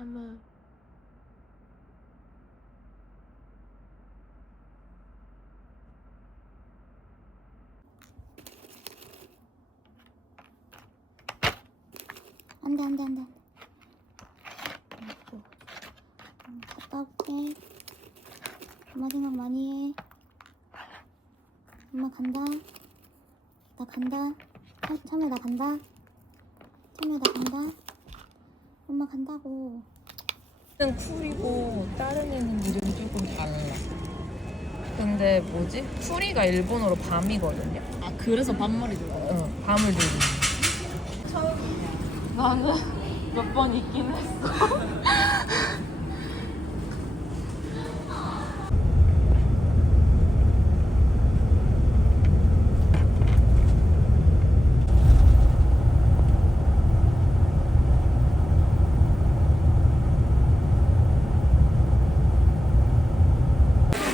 참아. 안돼 안돼 안돼. 갔다 올게. 엄마 생각 많이 해. 엄마 간다. 나 간다. 참, 참여 나 간다. 참여 나 간다 간다고 는 쿨이고 다른 애는 이름이 조금 달라. 근데 뭐지? 쿨이가 일본어로 밤이거든요. 아 그래서 반말이 들어. 어, 밤을 들리는. 처음이야. 나는 몇 번 있긴 했어.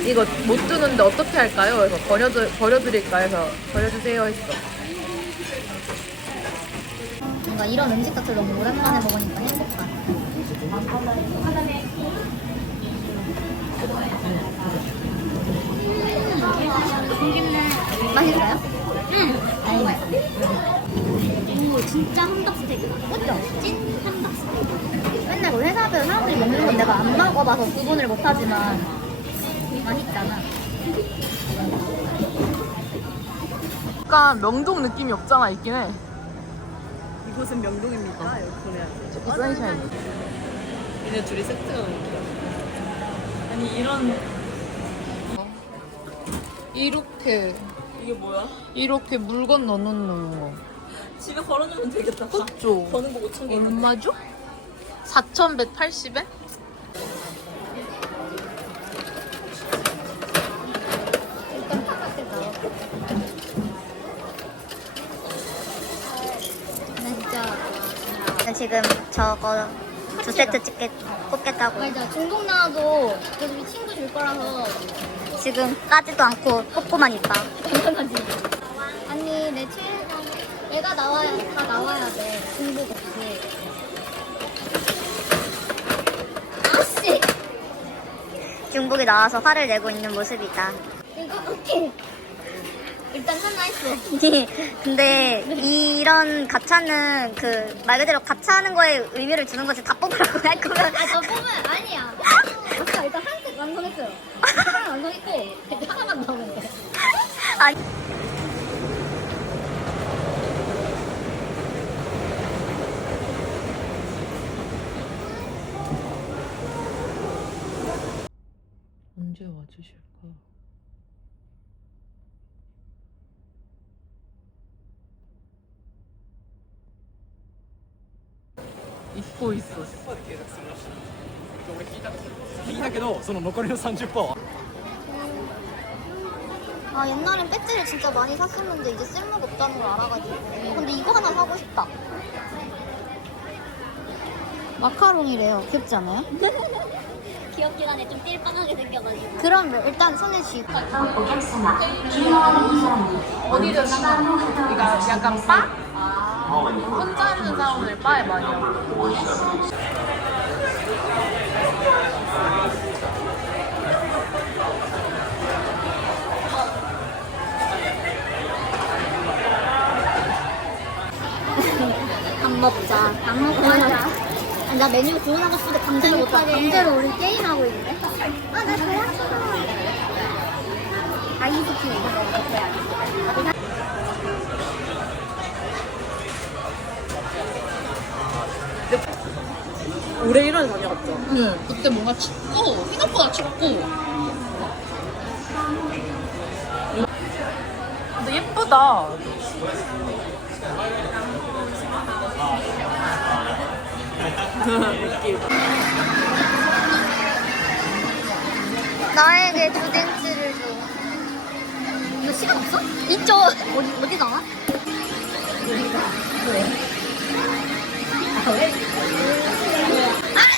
이거 못 주는데 어떻게 할까요? 그래서 버려드, 버려드릴까 해서 버려주세요 했어. 뭔가 이런 음식도 너무 오랜만에 먹으니까? 찐 함박스테이크. 맨날 그 회사별 사람들이 먹는 건 내가 안 먹어봐서 구분을 못하지만 맛있잖아 약간 명동 느낌이 없잖아 있긴 해. 이곳은 명동입니까? 이렇게 보내야지. 이 선샤인. 얘네 둘이 세트가 너무 귀여워. 아니 이런 이렇게 이게 뭐야? 이렇게 물건 넣어놓는 거. 집에 걸어놓으면 되겠다. 그죠? 버는 거 5천 개. 얼마죠? 4,180엔? 나 진짜 나 지금 저거 두 세트 찍겠 뽑겠다고. 맞아 중국 나와도 그래도 친구 줄 거라서. 지금 까지도 않고 뽑고만 있다. 당연하지. 아니 내 최애가 내가 나와야 다 나와야 돼. 중국 없이. 아씨! 중복이 나와서 화를 내고 있는 모습이다. 이거 오케이 일단 하나 했어 근데 이런 가차는 그 말 그대로 가차하는 거에 의미를 주는 거지 다 뽑으라고 할 거면 아 저 뽑으면 아니야. 아까 일단 한색 완성했어요. 하나 완성했고 이제 하나만 나오면 돼. 아니 언제 와주실까? 잊고 있었어. 聞いたけどその残りの30%は 아 옛날엔 배지를 진짜 많이 샀었는데 이제 쓸모가 없다는 걸 알아가지고 근데 이거 하나 사고 싶다 마카롱이래요 귀엽지 않아요? 귀엽긴 하네 좀 띨빵하게 생겨가지고 그럼 일단 손에 쥐고 어디든 상관. 그러니까 약간 바? 혼자 하는 사람들 바에 많이 하고. 밥 먹자. 밥 먹자. 나 메뉴 주문하고 싶은데 강제로 못하 강제로 우리 게임하고 있네 아나 그래 아이스크림 이거 먹을 거야 올해 1월에 다녀갔죠. 응. 그때 뭔가 춥고 생각보다 춥고. 근데 예쁘다. 나에게 주댕치를 줘. 이거 시간 없어? 있죠. 어디 어디 나와? 아,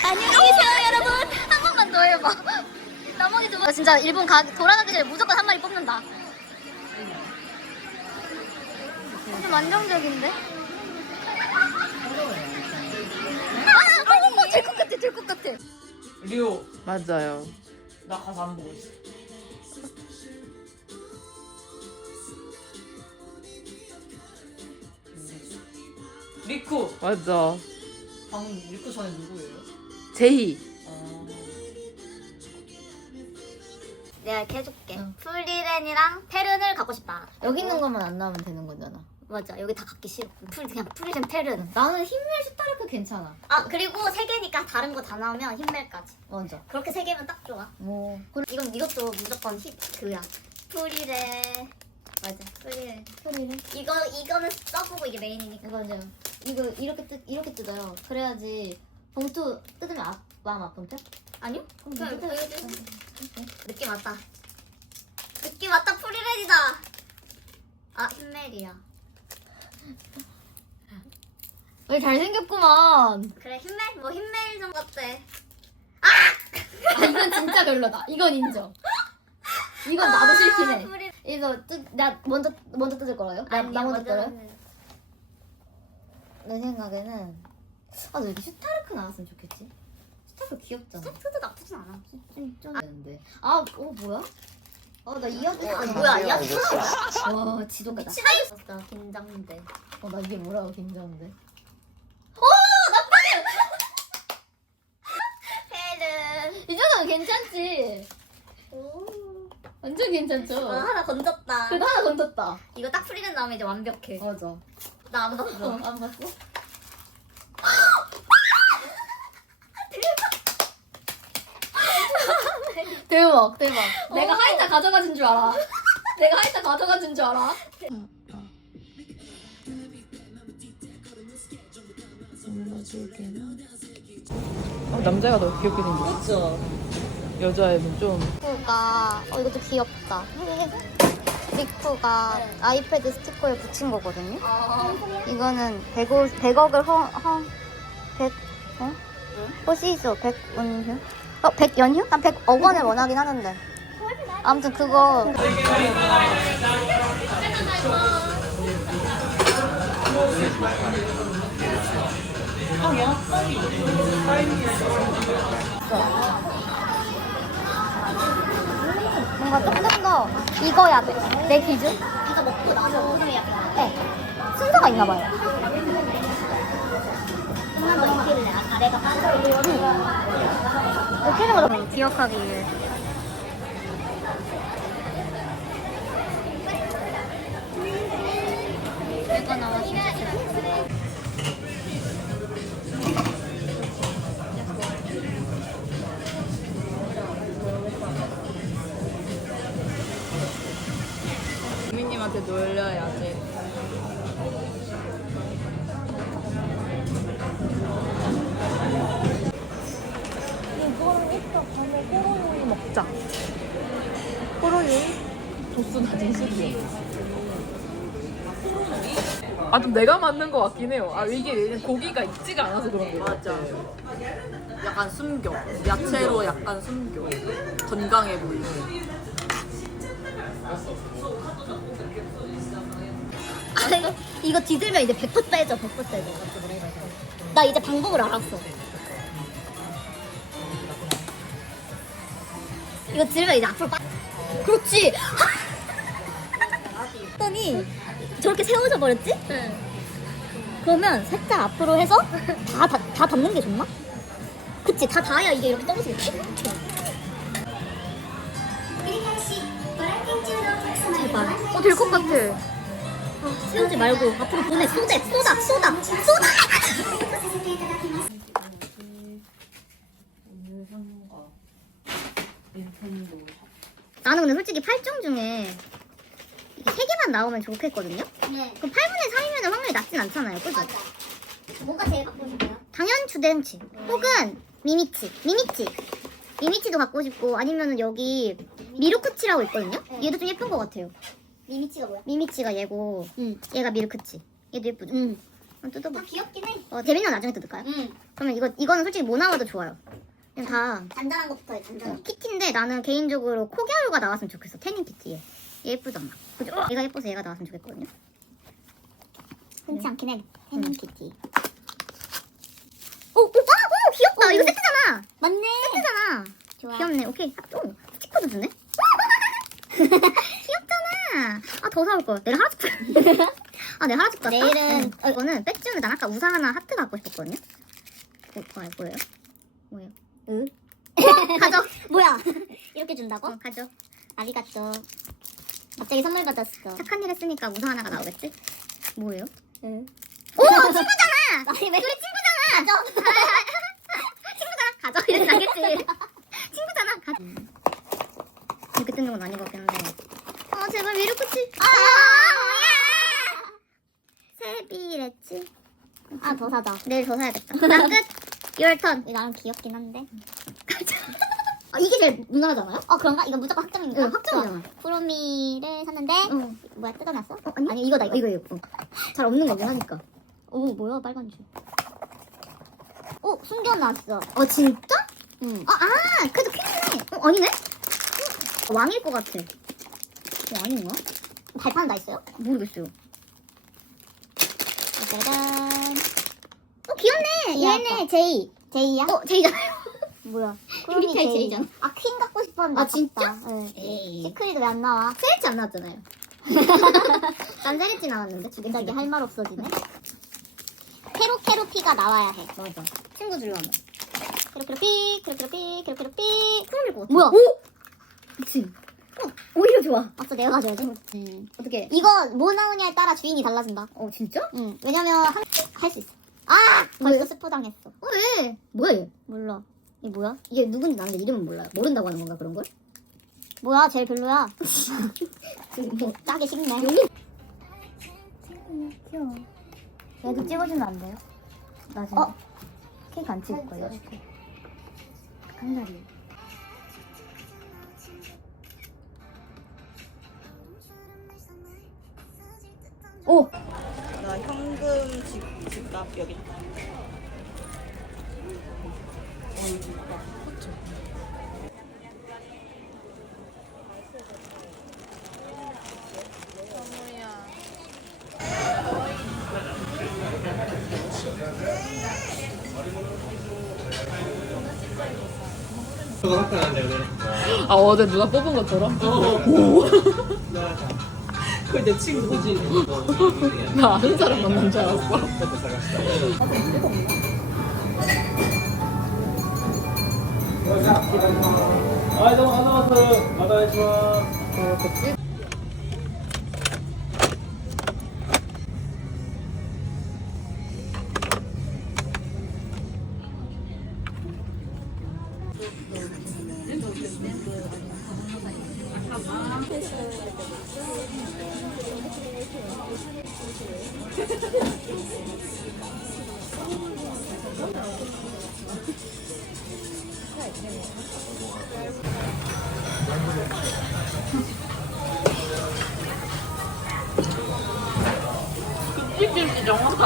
안녕히 계세요, 여러분. 한 번만 더 해봐. 나머지 두 번. 진짜 일본 가, 돌아가기 전에 무조건 한 마리 뽑는다. 좀 안정적인데? 아, 어, 어, 들것 같아, 들것 같아. 류. 맞아요. 나 가서 안 보고 있어. 리쿠. 맞아. 방금 리쿠 전에 누구예요? 제희. 아. 내가 이렇게 해줄게. 프리렌이랑 페른을 갖고 싶다. 여기 있는 것만 안 나오면 되는 거잖아. 맞아. 여기 다 갖기 싫어. 풀 그냥 프리렌 페른. 나는 힘을 슈타르크 괜찮아. 아 그리고 세 개니까 다른 거 다 나오면 힘멜까지. 먼저. 그렇게 세 개면 딱 좋아. 뭐 이건 이것도 무조건 힙 그야. 프리렌. 맞아. 프리렌. 소리를. 이거 이거는 써보고 이게 메인이니까. 이거 이제 이거 이렇게 뜯 이렇게 뜯어요. 그래야지 봉투 뜯으면 아, 마음 아픈 편? 아니요? 그럼 그냥 뜯어요. 보여주세요. 느낌 왔다. 느낌 왔다. 프리렌이다. 아 힘멜이야. 왜 잘생겼구만. 그래 힘멜 뭐 힘멜 좀 같대. 아 이건 진짜 별로다. 이건 인정. 이건 나도 싫긴 해. 프리... 이거 뜯 나 먼저 먼저 뜯을 거라요? 나, 나 먼저 뜯어요? 내 생각에는 아, 너 여기 슈타르크 나왔으면 좋겠지. 슈타르크 귀엽잖아. 세트도 나쁘진 않아. 좀, 좀 되는데. 아, 어 뭐야? 어, 나 이야기. 아, 뭐야, 야, 와, 지독하다. 치다 있었어. 긴장돼. 어, 나 이게 뭐라고 긴장돼. 페른. 이 정도면 괜찮지. 오. 완전 괜찮죠. 어, 하나 건졌다. 그래도 하나 건졌다. 이거 딱 풀리는 다음에 이제 완벽해. 맞아. 나안 어, 봤어. 안 봤어? 대박, 대박. 내가 하이타 가져가준 줄 알아. 내가 하이타 가져가준 줄 알아. 어, 남자가 더 귀엽게 생겼어. 그렇죠. 여자애는 좀. 리쿠가 어 이것도 귀엽다. 리쿠가 아이패드 스티커에 붙인 거거든요. 이거는 100억 100억을 허, 허 100, 어? 호시소 100원휴? 어, 100연휴? 난 100억 원을 원하긴 하는데. 아무튼 그거 뭔가 조금 더 익어야 돼. 내 기준? 이거 먹고 나서 오늘이야. 네. 순서가 있나 봐요. 좀만 더 익힐래. 아까 내가 이렇게 하는 거다. 기억하기 위해. 내가 나왔 놀려야지. 이거랑 이따 밤에 호로요리 먹자. 호로요리? 도수 낮은 수지. 아, 좀 내가 만든 것 같긴 해요. 아, 이게 고기가 익지가 않아서 그런 거 같아. 맞아. 약간 숨겨. 야채로 약간 숨겨. 건강해 보이고. 아니, 이거 뒤들면 이제 100% 빼져, 100% 빼져. 나 이제 방법을 알았어. 이거 들면 이제 앞으로 빠. 그렇지. 했더니 저렇게 세워져 버렸지? 그러면 살짝 앞으로 해서 다, 다, 다 닿는 게 좋나? 그치, 다 닿아야 이게 이렇게 떨어지겠지? 어, 될 것 같아. 세우지 말고 앞으로 보내 쏟아 쏟아 쏟아 쏟아 나는 근데 솔직히 8종 중에 이게 3개만 나오면 좋겠거든요? 네. 그럼 8분의 3이면 확률이 낮진 않잖아요 그죠? 뭐가 제일 갖고 싶어요? 당연 주den치 혹은 미미치 미미치 미미치도 갖고 싶고 아니면은 여기 미루크치라고 있거든요? 얘도 좀 예쁜 것 같아요 미미치가 뭐야? 미미치가 얘고 응. 얘가 미르크치 얘도 예쁘죠? 응. 한번 뜯어봐 아, 귀엽긴 해. 어, 데뷔는 나중에 뜯을까요? 응. 그러면 이거 이거는 솔직히 뭐 나와도 좋아요. 그냥 다 단단한 것부터 해, 단단한 어, 키티인데 나는 개인적으로 코갸루가 나왔으면 좋겠어. 태닝 키티에. 얘 예쁘잖아. 그죠? 얘가 예뻐서 얘가 나왔으면 좋겠거든요. 흔치 않긴 해. 태닝 키티. 오, 오, 아. 이거 세트잖아. 뭐야? 맞네. 세트잖아. 좋아. 귀엽네. 오케이. 오, 스티커도 주네. 귀엽잖아. 아, 더 사올 걸. 내일 하나씩 줄. 아, 내일 하나씩 줬다. 내일은- 어, 이거는 배지는 난 아까 우산 하나 하트 갖고 싶었거든요. 어, 뭐야, 뭐예요? 뭐예요? 응? 가져. 뭐야? 이렇게 준다고? 어, 가져. 아리가또. 갑자기 선물 받았어. 착한 일 했으니까 우산 하나가 나오겠지? 뭐예요? 응. 오, 친구잖아. 아니 왜? 둘이 친구잖아. 친구잖아. 가져. 이렇게 나겠지. 친구잖아. 가져. 이렇게 뜯는 건 아닌 것 같긴 한데. 어, 제발 미루코치. 아, 세비랬지. 아 더 사자. 내일 더 사야겠다. 난 끝. Your turn. 이거 나름 귀엽긴 한데. 아, 이게 제일 무난하잖아요? 어 그런가? 이거 무조건 확정인가? 응, 확정이잖아. 좋아. 프로미를 샀는데 응. 뭐야 뜯어놨어? 어, 아니? 아니, 이거다, 이거, 이거, 이거. 어. 잘 없는 거긴 하니까. 오 뭐야 빨간 줄. 오 숨겨놨어. 어, 진짜? 응. 아, 아, 그래도 퀸이네. 어, 아니네? 어, 왕일 것 같아. 어, 아닌가? 발판 다 있어요? 모르겠어요. 짜잔. 어, 귀엽네. 귀엽다. 얘네 제이. 제이야? 어, 제이잖아요. 뭐야? 밑에 제이잖아. 아 퀸 갖고 싶었는데 아, 진짜? 아깝다. 에이. 시크릿 왜 안 나와? 세일치 안 나왔잖아요. 난 세일치 나왔는데. 갑자기 할 말 없어지네. 캐로캐로피가 나와야 해. 맞아. 친구 주려면. 캐로캐로피, 캐로캐로피, 캐로캐로피. 그럴 것 같아. 뭐야? 오! 그치. 어, 오히려 좋아. 맞어, 내가 가져야지. 응. 어떻게? 이거 뭐 나오냐에 따라 주인이 달라진다. 어, 진짜? 응. 왜냐면 할 수 있어. 아! 벌써 왜요? 스포 당했어. 어, 왜? 뭐야, 얘? 몰라. 이게 뭐야? 이게 누군지 나는 이름은 몰라요. 모른다고 하는 건가, 그런 걸? 뭐야? 제일 별로야. 뭐, 짜기 쉽네. 귀여워. 얘도 찍어주면 안 돼요? 나중에. 어? 케이크 안 찍을 거예요? 한 살이에요. 오! 나 현금 지, 지갑 여기 있다. 그거 확산한대 오늘. 아 어제 누가 뽑은 것처럼? 오. 그내 친구지. 나 아는 사람 만난 줄 알았어. 아, 너무 하나 왔어요. 받아야지 마. 어, 그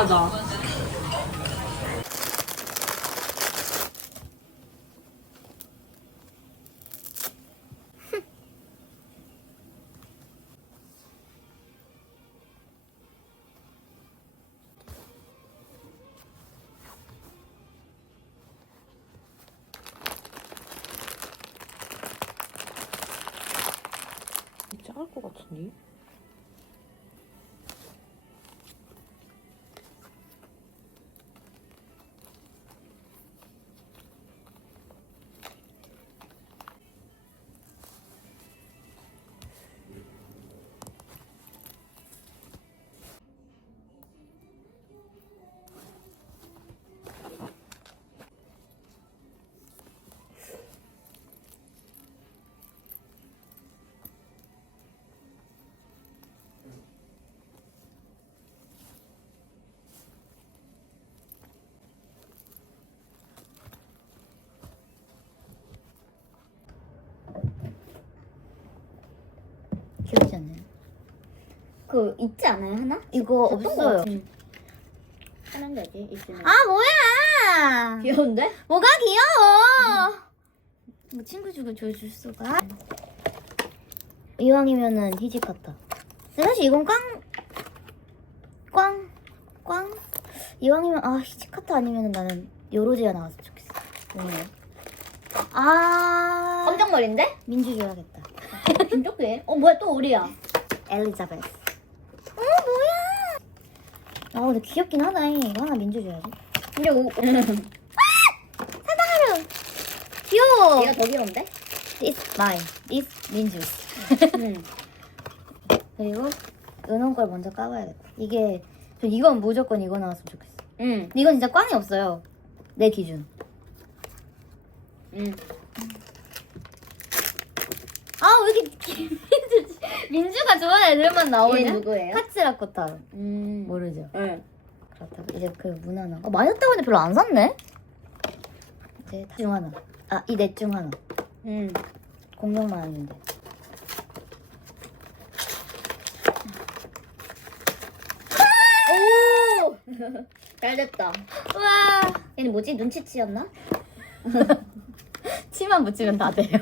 신기하다. 진짜 할것 같은데? 귀엽지 않나요? 그, 있지 않아요, 하나? 이거 없어요. 하는 거지, 있으면. 아, 뭐야! 귀여운데? 뭐가 귀여워! 뭐 친구 주고 줘줄 수가? 이왕이면은 희지 같다. 사실 이건 꽝, 꽝, 꽝. 이왕이면 아 희지 카트 아니면은 나는 요로지가 나왔으면 좋겠어. 왜냐면 아. 검정머리인데? 민주 줘야겠다. 진짜게? 어 뭐야 또 우리야. 엘리자베스. 어 뭐야? 아 근데 귀엽긴 하다. 이거 하나 민주 줘야지. 근데 오, 귀여워. 얘가 더 귀여운데? It's mine. It's 민주. 응. 그리고 은원 걸 먼저 까봐야겠다. 이게 저 이건 무조건 이거 나왔으면 좋겠어. 응. 근데 이건 진짜 꽝이 없어요. 내 기준. 응. 아왜 이렇게 민주 민주가 좋아하는 애들만 얘 나오냐? 누구예요? 카츠라 코타로 음. 모르죠. 응. 그렇다고 이제 그 무난한. 어 많이 었다고 했는데 별로 안 샀네. 이제 중 하나. 아이 넷 중 하나. 응. 공룡만 아닌데. 오! 잘 됐다. 우와. 얘는 뭐지? 눈치치였나? 치만 붙이면 다 돼요.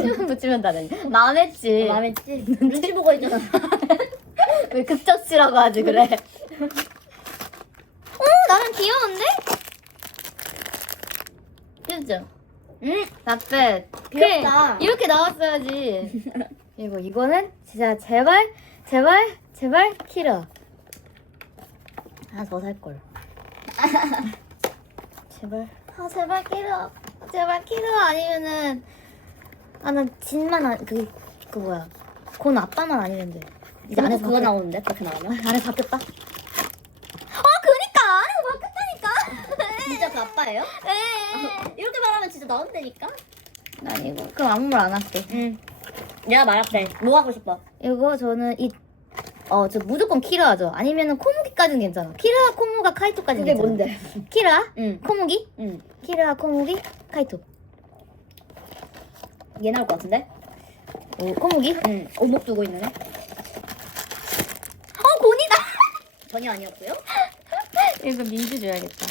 치만 붙이면 다 돼. 망했지. 마음에 지 눈치 보고 있잖아. 왜 극적치라고 하지 그래? 오 나는 귀여운데? 그죠? 응. 나빼 귀엽다. 이렇게 나왔어야지. 그리고 이거는 진짜 제발 제발 제발 키라. 하나 더 살 걸. 제발. 아 제발 키라. 제발 키라 아니면은 아난 진만 안그그 그 뭐야. 곤 아빠만 아니면 돼. 이제 안에서 그거 바뀌- 나오는데 그렇게 나오면? 안에 바뀌었다. 어 그니까 안에서 바뀌었다니까. 진짜 그 아빠예요? 네. 이렇게 말하면 진짜 나온다니까? 난 이거 그럼 아무 말 안 할게. 응. 내가 말할게. 뭐 하고 싶어? 이거 저는 이 어, 저 무조건 키라 하죠. 아니면은 코무기까지는 괜찮아. 키라, 코무가, 카이토까지는 그게 괜찮아. 뭔데? 키라, 응. 코무기, 응. 키라, 코무기, 카이토. 얘 나올 것 같은데? 오, 코무기? 응. 오목 두고 있는 애? 어, 곤이다! 전혀 아니었고요. 이거 민주 줘야겠다.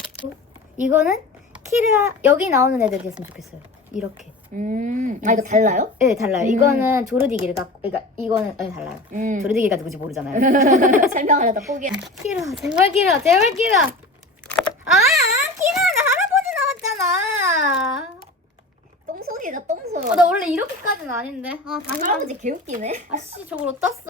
이거는 키라, 여기 나오는 애들이 됐으면 좋겠어요. 이렇게. 음. 아 이거 달라요? 네, 달라요. 음. 이거는 조르디기를 갖고, 그러니까 이거는, 네, 달라요. 음. 조르디기가 누구지 모르잖아요. 설명하려다 포기해. 키라, 제발 키라, 제발 키라. 아, 키라는 할아버지 나왔잖아. 똥손이다 똥손. 아, 나 원래 이렇게까지는 아닌데. 아, 다시 할아버지 개웃기네. 아씨, 저걸 어디다 써?